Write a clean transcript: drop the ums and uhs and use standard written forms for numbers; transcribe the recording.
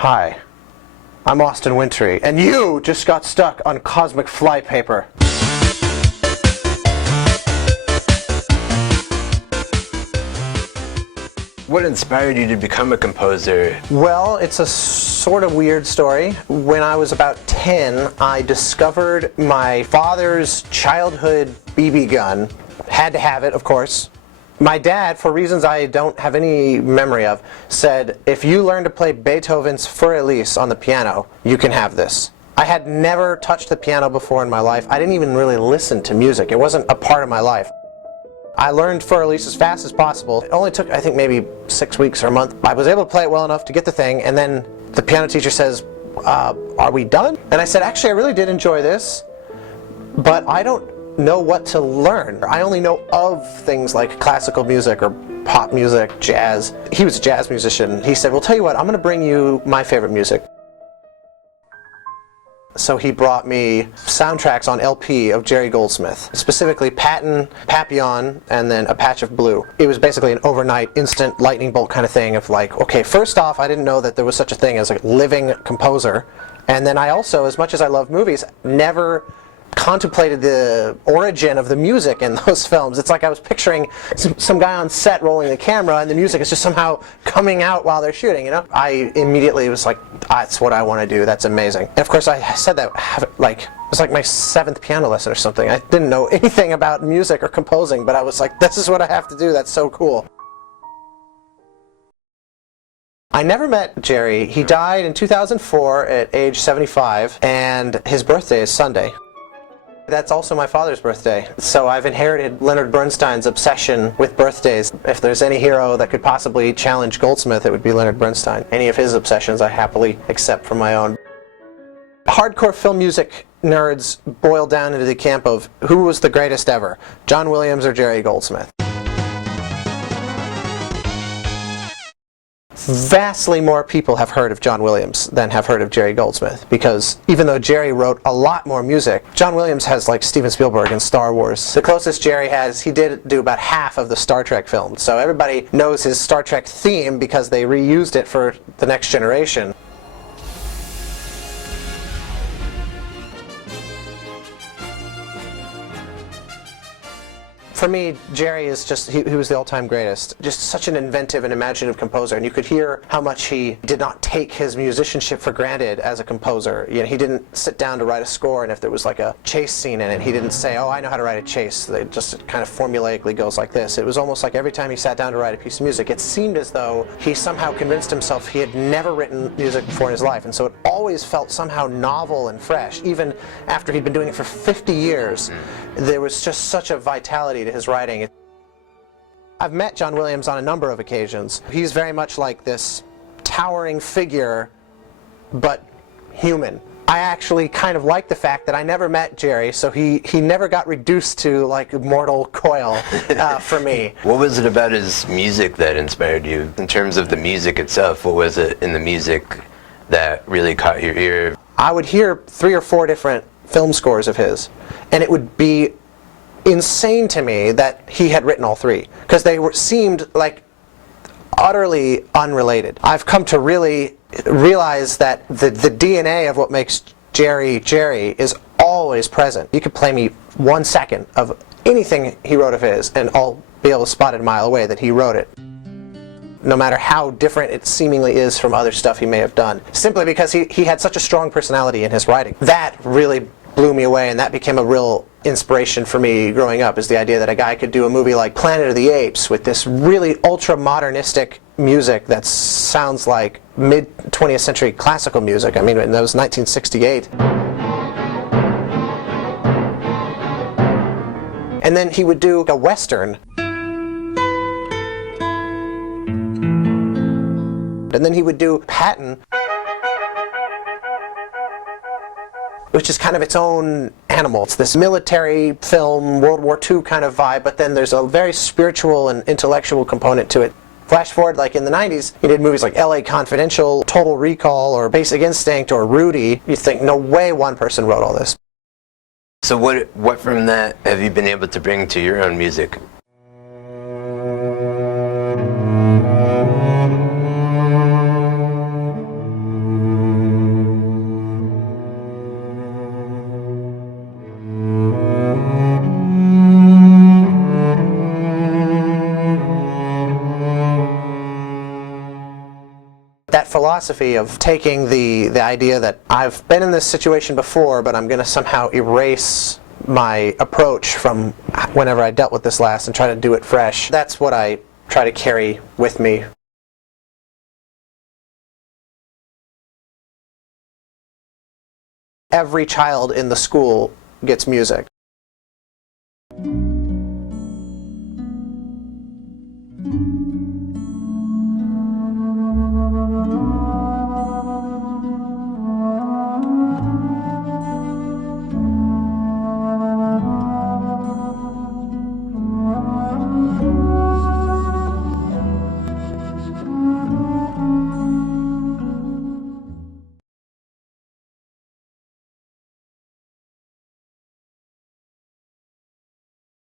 Hi, I'm Austin Wintory, and you just got stuck on Cosmic Flypaper. What inspired you to become a composer? Well, it's a sort of weird story. When I was about 10, I discovered my father's childhood BB gun. Had to have it, of course. My dad, for reasons I don't have any memory of, said, if you learn to play Beethoven's Für Elise on the piano, you can have this. I had never touched the piano before in my life. I didn't even really listen to music. It wasn't a part of my life. I learned Für Elise as fast as possible. It only took, I think, maybe 6 weeks or a month. I was able to play it well enough to get the thing, and then the piano teacher says, are we done? And I said, actually, I really did enjoy this, but I don't know what to learn. I only know of things like classical music or pop music, jazz. He was a jazz musician. He said, well, tell you what, I'm going to bring you my favorite music. So he brought me soundtracks on LP of Jerry Goldsmith, specifically Patton, Papillon, and then A Patch of Blue. It was basically an overnight, instant lightning bolt kind of thing of like, okay, first off, I didn't know that there was such a thing as a living composer. And then I also, as much as I love movies, never contemplated the origin of the music in those films. It's like I was picturing some guy on set rolling the camera and the music is just somehow coming out while they're shooting, you know? I immediately was like, that's what I want to do, that's amazing. And of course I said that like, it was like my 7th piano lesson or something. I didn't know anything about music or composing, but I was like, this is what I have to do, that's so cool. I never met Jerry. He died in 2004 at age 75, and his birthday is Sunday. That's also my father's birthday. So I've inherited Leonard Bernstein's obsession with birthdays. If there's any hero that could possibly challenge Goldsmith, it would be Leonard Bernstein. Any of his obsessions I happily accept from my own. Hardcore film music nerds boil down into the camp of who was the greatest ever, John Williams or Jerry Goldsmith. Vastly more people have heard of John Williams than have heard of Jerry Goldsmith, because even though Jerry wrote a lot more music, John Williams has like Steven Spielberg and Star Wars. The closest Jerry has, he did do about half of the Star Trek films, so everybody knows his Star Trek theme because they reused it for The Next Generation. For me, Jerry is just, he was the all-time greatest. Just such an inventive and imaginative composer, and you could hear how much he did not take his musicianship for granted as a composer. You know, he didn't sit down to write a score, and if there was like a chase scene in it, he didn't say, oh, I know how to write a chase. It just kind of formulaically goes like this. It was almost like every time he sat down to write a piece of music, it seemed as though he somehow convinced himself he had never written music before in his life, and so it always felt somehow novel and fresh. Even after he'd been doing it for 50 years, there was just such a vitality to his writing. I've met John Williams on a number of occasions. He's very much like this towering figure, but human. I actually kind of like the fact that I never met Jerry, so he never got reduced to like mortal coil for me. What was it about his music that inspired you? In terms of the music itself, what was it in the music that really caught your ear? I would hear 3 or 4 different film scores of his, and it would be insane to me that he had written all 3, because they seemed like utterly unrelated. I've come to really realize that the DNA of what makes Jerry Jerry is always present. You could play me 1 second of anything he wrote of his, and I'll be able to spot it a mile away that he wrote it, no matter how different it seemingly is from other stuff he may have done, simply because he had such a strong personality in his writing. That really blew me away, and that became a real inspiration for me growing up, is the idea that a guy could do a movie like Planet of the Apes with this really ultra-modernistic music that sounds like mid-20th century classical music. I mean, that was 1968. And then he would do a Western. And then he would do Patton, which is kind of its own animal. It's this military film, World War II kind of vibe, but then there's a very spiritual and intellectual component to it. Flash forward, like in the 90s, he did movies like LA Confidential, Total Recall, or Basic Instinct, or Rudy. You think, no way one person wrote all this. So what from that have you been able to bring to your own music? That philosophy of taking the idea that I've been in this situation before, but I'm going to somehow erase my approach from whenever I dealt with this last and try to do it fresh, that's what I try to carry with me. Every child in the school gets music.